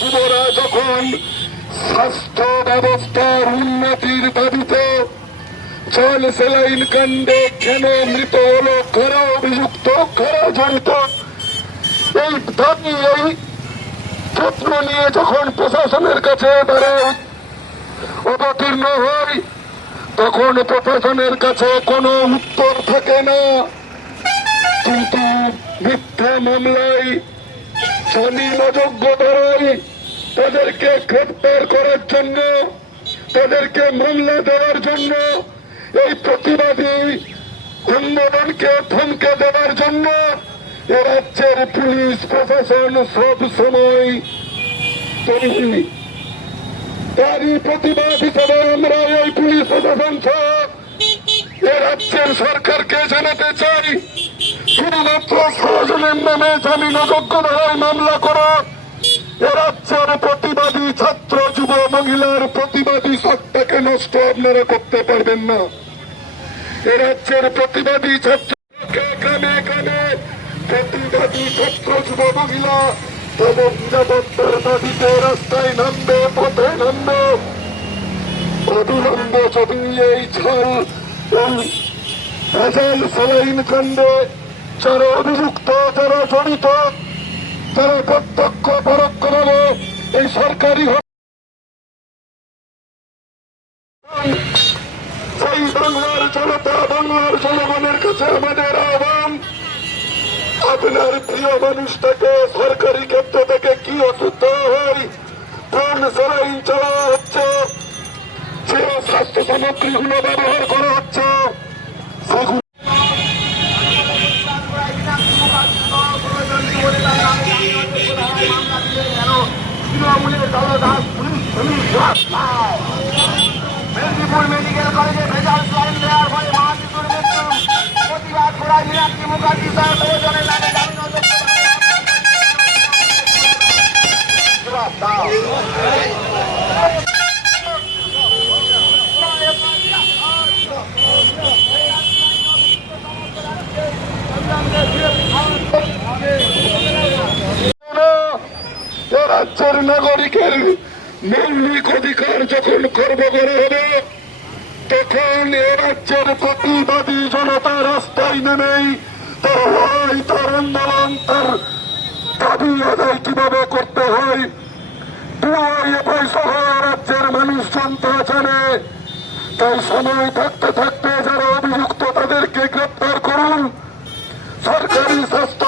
যুবরা যখন স্বাস্থ্য ব্যবস্থার উন্নতির দাবিতে জল সেলাইন কাণ্ডে কেন মৃত হলো কারা অভিযুক্ত, কারা জড়িত? এই দাবি এই ক্ষেত্র নিয়ে যখন প্রশাসনের কাছে তারা অবতীর্ণ হয় তখন প্রশাসনের কাছে কোনো উত্তর থাকে না। কিন্তু মিথ্যা মামলায় স্বামীর অযোগ্য ধরাই তাদেরকে গ্রেপ্তার করার জন্য, তাদেরকে মামলা দেওয়ার জন্য, এই প্রতিবাদী আন্দোলনকে থমকে দেওয়ার জন্য রাজ্যের পুলিশ প্রশাসন সব সময় তৈরি। তারই প্রতিবাদ হিসেবে আমরা এই পুলিশ প্রশাসন সহ এ রাজ্যের সরকারকে জানাতে চাই। শুধুমাত্র ষড়যন্ত্রের নামে জামিন অযোগ্য ধারায় মামলা করো। রাজ্যের প্রতিবাদী ছাত্র, যুব, মহিলার প্রতিবাদী সত্তাকে নষ্ট আপনারা করতে পারবেন না। রাজ্যের প্রতিবাদী ছাত্রকে গ্রামে গ্রামে প্রতিবাদী ছাত্র, যুব, মহিলা তাদের নিরাপত্তার দাবিতে রাস্তায় নামবে, পথে নামবে। অবিলম্বে যদি এই ছাল, এই ভেজাল সেলাইন কাণ্ডে যারা অভিযুক্ত, যারা জড়িত, তারা প্রত্যক্ষ পরোক্ষভাবে এই সরকারি বাংলার জনতা, বাংলার জনগণের কাছে আমাদের আহ্বান, আপনার প্রিয় মানুষটাকে সরকারি ক্ষেত্র থেকে কি অসুস্থ হয়, কোন সেলাইন চালানো হচ্ছে, যে স্বাস্থ্য সামগ্রীগুলো ব্যবহার করা হচ্ছে মেদিনীপুর মেডিকেল কলেজে ভেজাল স্লাইন দেওয়ার ফলে মহাশিশুর মৃত্যু প্রতিবাদ করায় মীনাক্ষী মুখার্জি সহ প্রয়োজনের নামে জামিন অযোগ্য এ রাজ্যের নাগরিকের মৌলিক অধিকার যখন খর্ব করা হবে, তখন এ রাজ্যের প্রতিবাদী জনতা রাস্তায় নেমেই তার আন্দোলন, তার দাবি আদায় কীভাবে করতে হয় রাজ্যের মানুষজন তা জানে। তাই সময় থাকতে থাকতে যারা অভিযুক্ত তাদেরকে গ্রেপ্তার করুন। সরকারি স্বাস্থ্য